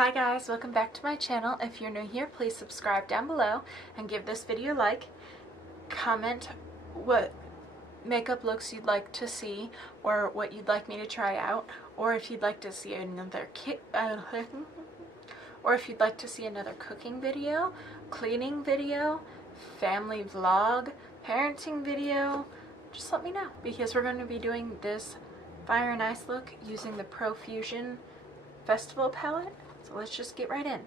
Hi guys, welcome back to my channel. If you're new here, please subscribe down below and give this video a like. Comment what makeup looks you'd like to see or what you'd like me to try out, or if you'd like to see another cooking video, cleaning video, family vlog, parenting video. Just let me know, because we're going to be doing this Fire and Ice look using the Profusion Festival palette. So let's just get right in.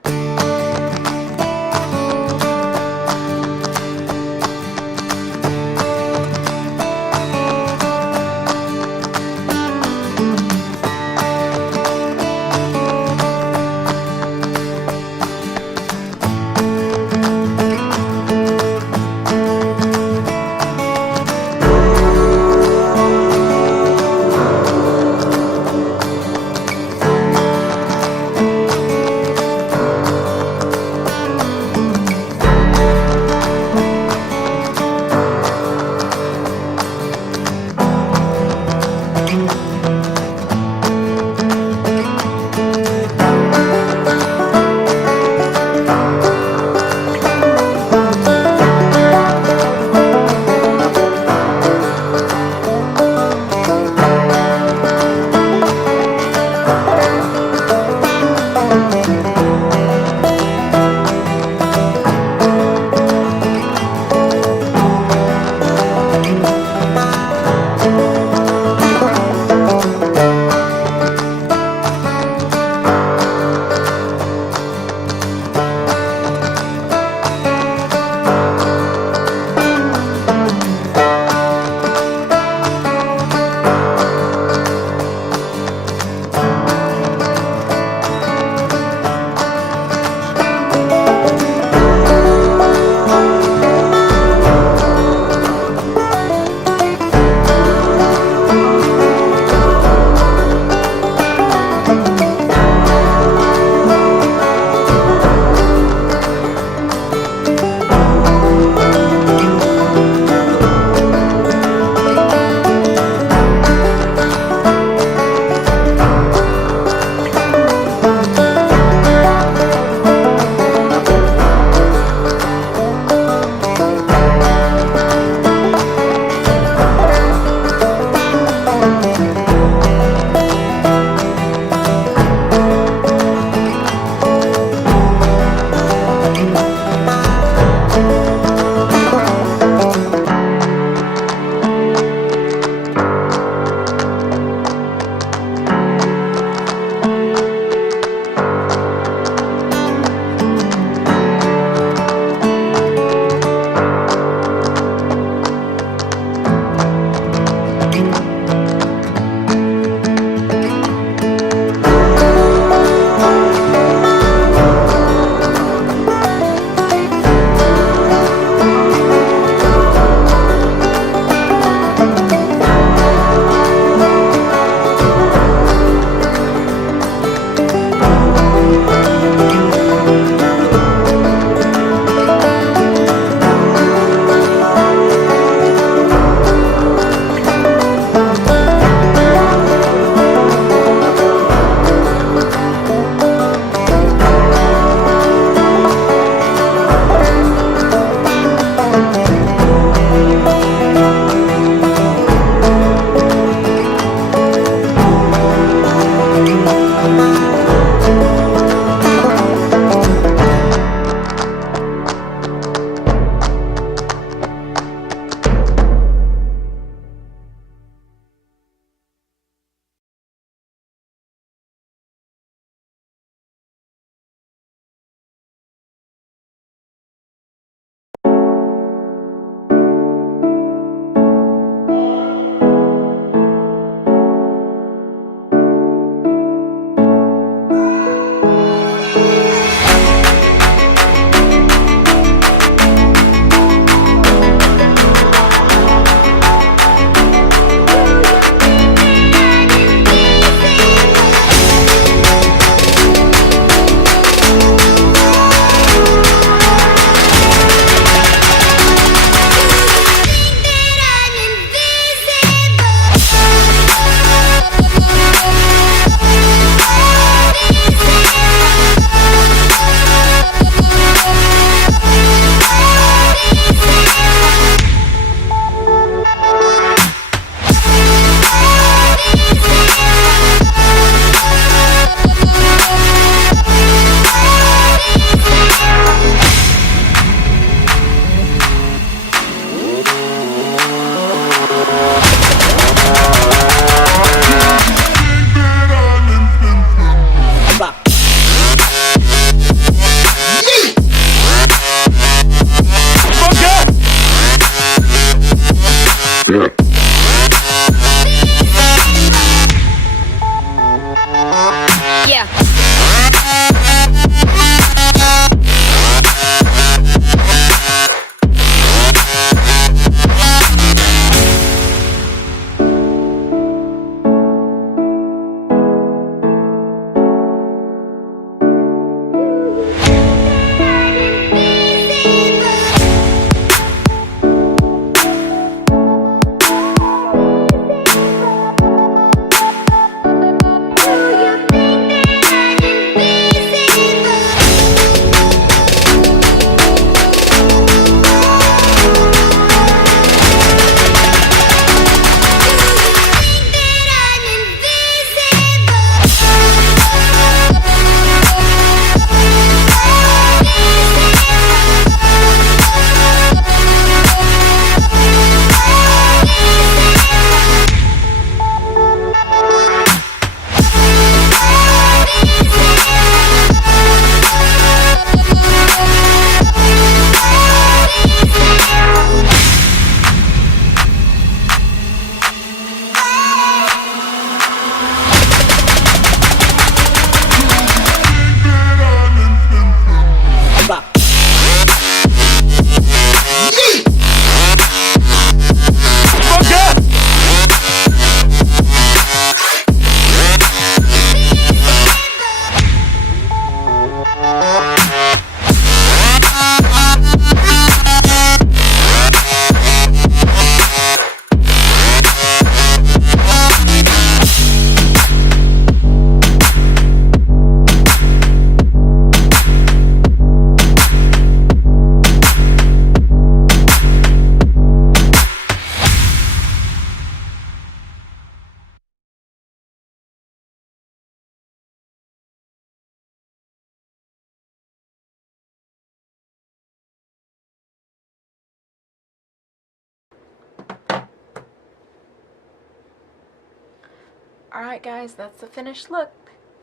Alright guys, that's the finished look.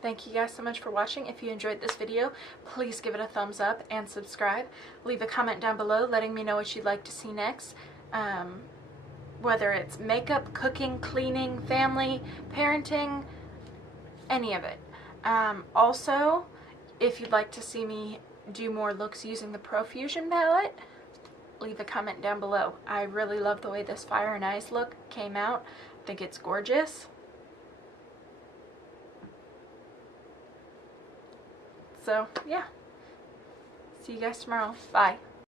Thank you guys so much for watching. If you enjoyed this video, please give it a thumbs up and subscribe. Leave a comment down below letting me know what you'd like to see next. Whether it's makeup, cooking, cleaning, family, parenting, any of it. Also, if you'd like to see me do more looks using the Profusion palette, leave a comment down below. I really love the way this Fire and Ice look came out. I think it's gorgeous. So, yeah. See you guys tomorrow. Bye.